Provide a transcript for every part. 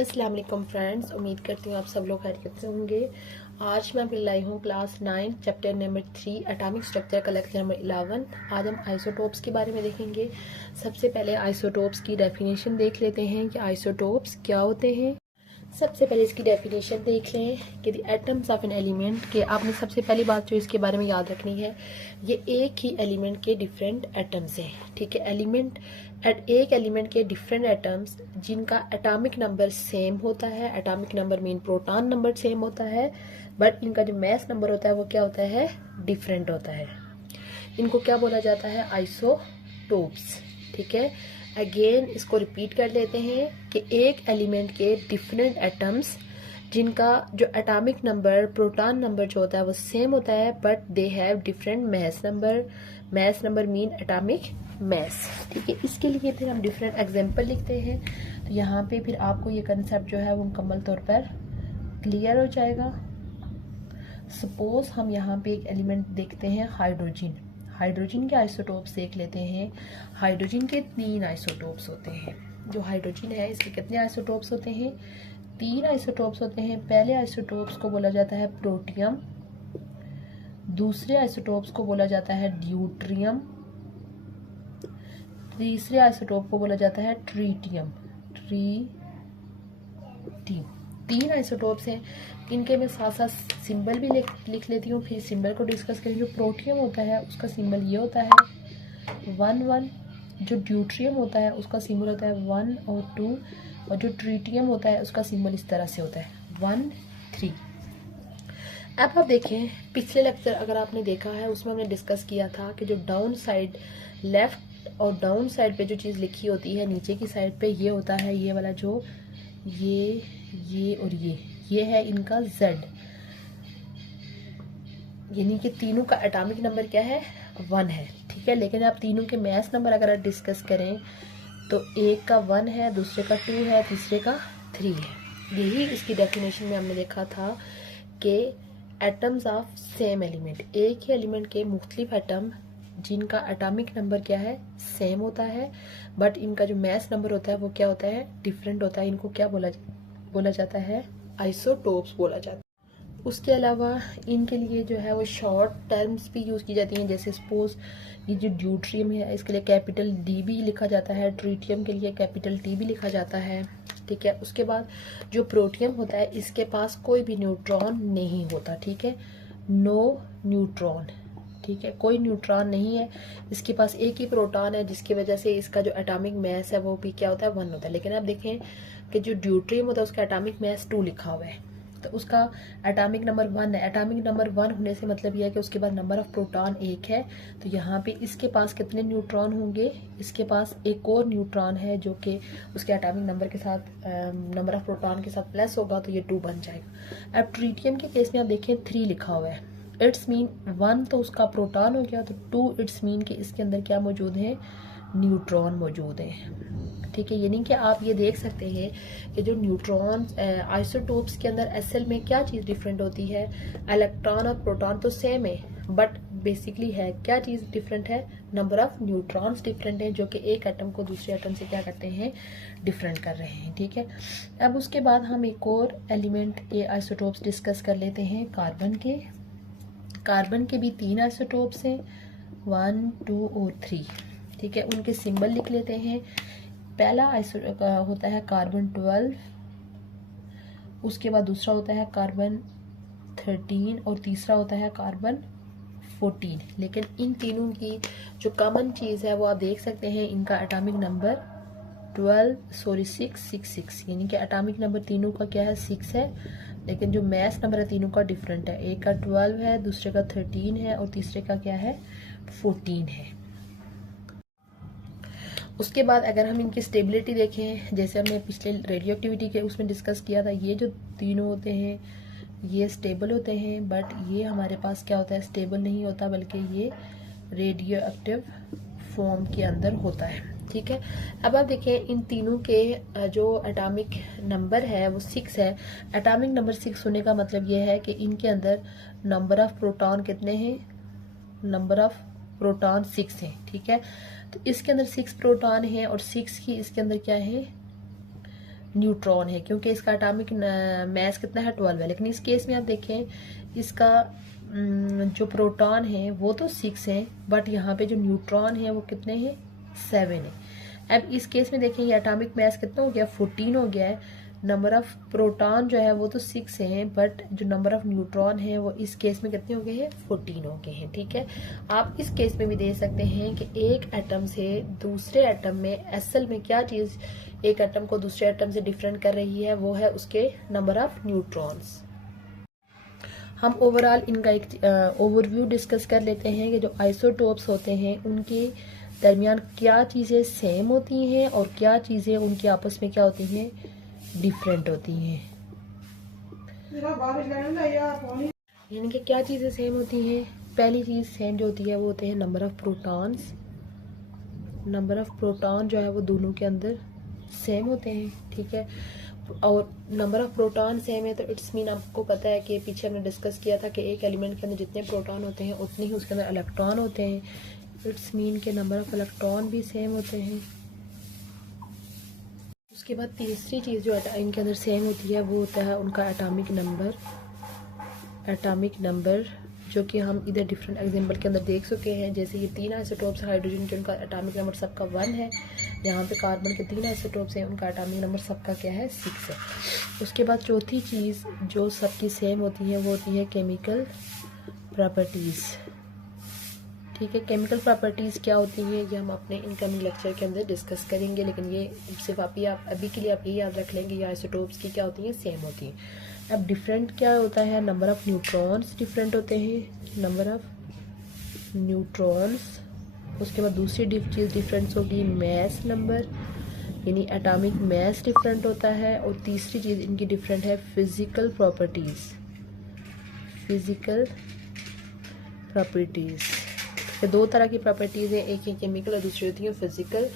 अस्सलाम वालेकुम फ्रेंड्स, उम्मीद करती हूँ आप सब लोग खैरियत से होंगे। आज मैं फिर लाई हूँ class 9 chapter number 3 atomic structure का लेक्चर नंबर 11। आज हम आइसोटोप्स के बारे में देखेंगे। सबसे पहले आइसोटोप्स की डेफिनेशन देख लेते हैं कि आइसोटोप्स क्या होते हैं। सबसे पहले इसकी डेफिनेशन देख लें कि the atoms of an element के आपने सबसे पहली बात जो इसके बारे में याद रखनी है, ये एक ही एलिमेंट के डिफरेंट एटम्स हैं। ठीक है, एक एलिमेंट के डिफरेंट एटम्स जिनका एटॉमिक नंबर सेम होता है। Atomic number mean proton number same होता है, बट इनका जो मास नंबर होता है वो क्या होता है, डिफरेंट होता है। इनको क्या बोला जाता है, आइसोटोप्स। ठीक है, अगेन इसको रिपीट कर लेते हैं कि एक एलिमेंट के डिफरेंट एटम्स जिनका जो एटॉमिक नंबर प्रोटॉन नंबर जो होता है वो सेम होता है, but they have different mass number. Mass number mean atomic mass. ठीक है, इसके लिए फिर हम डिफरेंट एग्जांपल लिखते हैं। तो यहाँ पे फिर आपको ये कंसेप्ट जो है वो मुकम्मल तौर पर क्लियर हो जाएगा। सपोज हम यहाँ पे एक एलिमेंट देखते हैं हाइड्रोजन। हाइड्रोजन के आइसोटोप्स देख लेते हैं। हाइड्रोजन के 3 आइसोटोप्स होते हैं। जो हाइड्रोजन है इसके कितने आइसोटोप्स होते हैं, 3 आइसोटोप्स होते हैं। पहले आइसोटोप्स को बोला जाता है प्रोटियम, दूसरे आइसोटोप्स को बोला जाता है ड्यूट्रियम, तीसरे आइसोटोप को बोला जाता है ट्रीटियम। तीन आइसोटोप्स हैं। इनके मैं साथ साथ सिंबल भी लिख लेती हूँ, फिर सिंबल को डिस्कस करें। जो प्रोटियम होता है उसका सिंबल ये होता है 1 1। जो ड्यूट्रियम होता है उसका सिंबल होता है 1 और 2, और जो ट्रीटियम होता है उसका सिंबल इस तरह से होता है 1 3। अब आप देखें, पिछले लेक्चर अगर आपने देखा है उसमें हमने डिस्कस किया था कि जो डाउन साइड लेफ्ट और डाउन साइड पे जो चीज़ लिखी होती है नीचे की साइड पे, ये होता है ये वाला जो ये और ये है इनका Z। यानी कि तीनों का एटॉमिक नंबर क्या है, 1 है। ठीक है, लेकिन आप तीनों के मास नंबर अगर आप डिस्कस करें तो एक का 1 है, दूसरे का 2 है, तीसरे का 3 है। यही इसकी डेफिनेशन में हमने देखा था कि एटम्स ऑफ सेम एलिमेंट, एक ही एलिमेंट के मुख्तलिफ एटम जिनका एटॉमिक नंबर क्या है, सेम होता है, बट इनका जो मास नंबर होता है वो क्या होता है, डिफरेंट होता है। इनको क्या बोला जाता है, आइसोटोप्स बोला जाता है। उसके अलावा इनके लिए जो है वो शॉर्ट टर्म्स भी यूज़ की जाती हैं। जैसे सपोज ये जो ड्यूट्रियम है इसके लिए कैपिटल D भी लिखा जाता है, ट्रीटियम के लिए कैपिटल T भी लिखा जाता है। ठीक है, उसके बाद जो प्रोटियम होता है इसके पास कोई भी न्यूट्रॉन नहीं होता। ठीक है, नो न्यूट्रॉन। ठीक है, कोई न्यूट्रॉन नहीं है, इसके पास एक ही प्रोटॉन है, जिसकी वजह से इसका जो एटॉमिक मास है वो भी क्या होता है, 1 होता है। लेकिन आप देखें कि जो ड्यूट्रियम होता है उसका एटॉमिक मास 2 लिखा हुआ है, तो उसका एटॉमिक नंबर 1 है। एटॉमिक नंबर 1 होने से मतलब यह है कि उसके बाद नंबर ऑफ प्रोटॉन 1 है। तो यहाँ पे इसके पास कितने न्यूट्रॉन होंगे, इसके पास एक और न्यूट्रॉन है जो कि उसके एटॉमिक नंबर के साथ नंबर ऑफ प्रोटॉन के साथ प्लस होगा, तो ये 2 बन जाएगा। अब ट्रीटियम के केस में आप देखें 3 लिखा हुआ है। इट्स मीन 1 तो उसका प्रोटॉन हो गया, तो 2 इट्स मीन कि इसके अंदर क्या मौजूद है, न्यूट्रॉन मौजूद है। ठीक है, यानी कि आप ये देख सकते हैं कि जो न्यूट्रॉन आइसोटोप्स के अंदर असल में क्या चीज़ डिफरेंट होती है। इलेक्ट्रॉन और प्रोटॉन तो सेम है, बट बेसिकली है क्या चीज़ डिफरेंट है, नंबर ऑफ न्यूट्रॉन्स डिफरेंट है, जो कि एक एटम को दूसरे एटम से क्या करते हैं, डिफरेंट कर रहे हैं। ठीक है, अब उसके बाद हम एक और एलिमेंट के आइसोटोप्स डिस्कस कर लेते हैं, कार्बन के। कार्बन के भी 3 आइसोटोप्स हैं, 1 2 और 3। ठीक है, उनके सिंबल लिख लेते हैं। पहला होता है कार्बन 12, उसके बाद दूसरा होता है कार्बन 13 और तीसरा होता है कार्बन 14। लेकिन इन तीनों की जो कॉमन चीज़ है वो आप देख सकते हैं, इनका एटॉमिक नंबर 6 यानी कि एटॉमिक नंबर तीनों का क्या है, 6 है, लेकिन जो मास नंबर है तीनों का डिफरेंट है। एक का 12 है, दूसरे का 13 है और तीसरे का क्या है, 14 है। उसके बाद अगर हम इनकी स्टेबिलिटी देखें, जैसे हमने पिछले रेडियो एक्टिविटी के उसमें डिस्कस किया था, ये जो तीनों होते हैं ये स्टेबल होते हैं, बट ये हमारे पास क्या होता है, स्टेबल नहीं होता, बल्कि ये रेडियो एक्टिव फॉर्म के अंदर होता है। ठीक है, अब आप देखें इन तीनों के जो एटॉमिक नंबर है वो 6 है। एटॉमिक नंबर 6 होने का मतलब ये है कि इनके अंदर नंबर ऑफ प्रोटॉन कितने हैं, नंबर ऑफ प्रोटॉन 6 है। ठीक है, तो इसके अंदर 6 प्रोटॉन है और 6 ही इसके अंदर क्या है, न्यूट्रॉन है, क्योंकि इसका एटॉमिक मास कितना है 12 है। लेकिन इस केस में आप देखें इसका जो प्रोटॉन है वो तो 6 है, बट यहाँ पे जो न्यूट्रॉन है वो कितने हैं 7 है। अब इस केस में देखें ये एटॉमिक मास कितना हो गया 14 हो गया है। नंबर ऑफ प्रोटॉन जो है वो तो 6 है, बट जो नंबर ऑफ न्यूट्रॉन है वो इस केस में कितने हो गए हैं 14 हो गए हैं। ठीक है, आप इस केस में भी देख सकते हैं कि एक एटम से दूसरे एटम में असल में क्या चीज एक एटम को दूसरे एटम से डिफरेंट कर रही है, वो है उसके नंबर ऑफ न्यूट्रॉन्स। हम ओवरऑल इनका एक ओवरव्यू डिस्कस कर लेते हैं कि जो आइसोटोप्स होते हैं उनके दरमियान क्या चीज़ें सेम होती हैं और क्या चीज़ें उनकी आपस में क्या होती हैं डिफरेंट होती हैं। यानी कि क्या चीज़ें सेम होती हैं। पहली चीज़ सेम जो होती है वो होते हैं number of protons. Number of proton जो है वो दोनों के अंदर सेम होते हैं। ठीक है, और नंबर ऑफ प्रोटॉन सेम है तो इट्स मीन आपको पता है कि पीछे हमने डिस्कस किया था कि एक एलिमेंट के अंदर जितने प्रोटॉन होते हैं उतने ही उसके अंदर इलेक्ट्रॉन होते हैं। इट्स मीन के नंबर ऑफ इलेक्ट्रॉन भी सेम होते हैं। उसके बाद तीसरी चीज़ जो इनके अंदर सेम होती है वो होता है उनका एटॉमिक नंबर। एटॉमिक नंबर जो कि हम इधर डिफरेंट एग्जांपल के अंदर देख चुके हैं। जैसे ये 3 आइसोटोप्स हाइड्रोजन के, उनका एटॉमिक नंबर सबका 1 है। यहाँ पे कार्बन के 3 आइसोटोप्स हैं, उनका एटॉमिक नंबर सबका क्या है 6 है। उसके बाद चौथी चीज़ जो सबकी सेम होती है वो होती है केमिकल प्रॉपर्टीज़। ठीक है, केमिकल प्रॉपर्टीज़ क्या होती है ये हम अपने इनकमिंग लेक्चर के अंदर डिस्कस करेंगे, लेकिन ये सिर्फ आप अभी के लिए आप ये याद रख लेंगे ये आइसोटोप्स की क्या होती हैं सेम होती हैं। अब डिफरेंट क्या होता है, नंबर ऑफ न्यूट्रॉन्स डिफरेंट होते हैं, नंबर ऑफ न्यूट्रॉन्स। उसके बाद दूसरी चीज़ डिफरेंस होगी मैस नंबर, यानी एटॉमिक मैस डिफरेंट होता है। और तीसरी चीज़ इनकी डिफरेंट है फिजिकल प्रॉपर्टीज़। फिजिकल प्रॉपर्टीज़ ये 2 तरह की प्रॉपर्टीज़ है, एक है केमिकल और दूसरी होती है फिजिकल।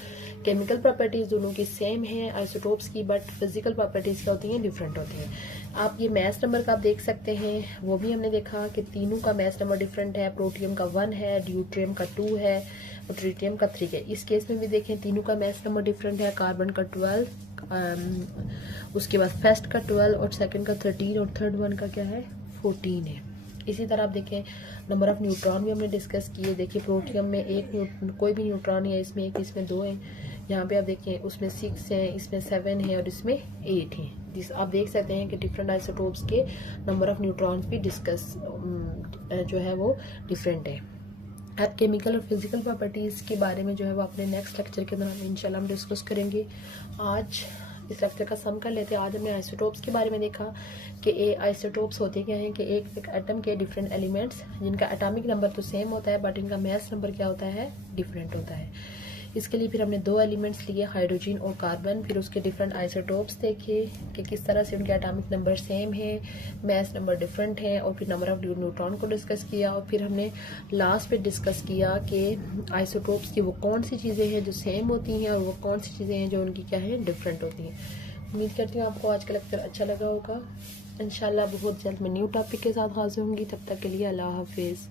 केमिकल प्रॉपर्टीज़ दोनों की सेम है आइसोटोप्स की, बट फिजिकल प्रॉपर्टीज़ क्या होती हैं डिफरेंट होती हैं। आप ये मैस नंबर का आप देख सकते हैं, वो भी हमने देखा कि तीनों का मैस नंबर डिफरेंट है। प्रोटियम का 1 है, ड्यूट्रियम का 2 है और ट्रिटियम का 3 है। इस केस में भी देखें तीनों का मैस नंबर डिफरेंट है। कार्बन का 12, उसके बाद फर्स्ट का 12 और सेकंड का 13 और थर्ड वन का क्या है 14 है। इसी तरह आप देखें नंबर ऑफ न्यूट्रॉन भी हमने डिस्कस किए। देखिए प्रोटियम में कोई भी न्यूट्रॉन है, इसमें 1 इसमें 2 है। यहाँ पे आप देखें उसमें 6 है, इसमें 7 है और इसमें 8 है। जिस आप देख सकते हैं कि डिफरेंट आइसोटोप्स के नंबर ऑफ न्यूट्रॉन्स भी डिस्कस जो है वो डिफरेंट है। अब केमिकल और फिजिकल प्रॉपर्टीज़ के बारे में जो है वो अपने नेक्स्ट लेक्चर के दौरान इंशाल्लाह हम डिस्कस करेंगे। आज इस लेक्चर का सम कर लेते हैं। आज हमने आइसोटोप्स के बारे में देखा कि आइसोटोप्स होते क्या हैं कि एक एटम के डिफरेंट एलिमेंट्स जिनका एटॉमिक नंबर तो सेम होता है बट इनका मास नंबर क्या होता है डिफरेंट होता है। इसके लिए फिर हमने 2 एलिमेंट्स लिए हाइड्रोजन और कार्बन, फिर उसके डिफरेंट आइसोटोप्स देखे कि किस तरह से उनके एटॉमिक नंबर सेम है, मास नंबर डिफरेंट है, और फिर नंबर ऑफ न्यूट्रॉन को डिस्कस किया। और फिर हमने लास्ट पे डिस्कस किया कि आइसोटोप्स की वो कौन सी चीज़ें हैं जो सेम होती हैं और वो कौन सी चीज़ें हैं जो उनकी क्या है डिफरेंट होती हैं। उम्मीद करती हूँ आपको आज का लेक्चर अच्छा लगा होगा। इंशाल्लाह बहुत जल्द मैं न्यू टॉपिक के साथ हाजिर होंगी। तब तक के लिए अल्लाह हाफिज़।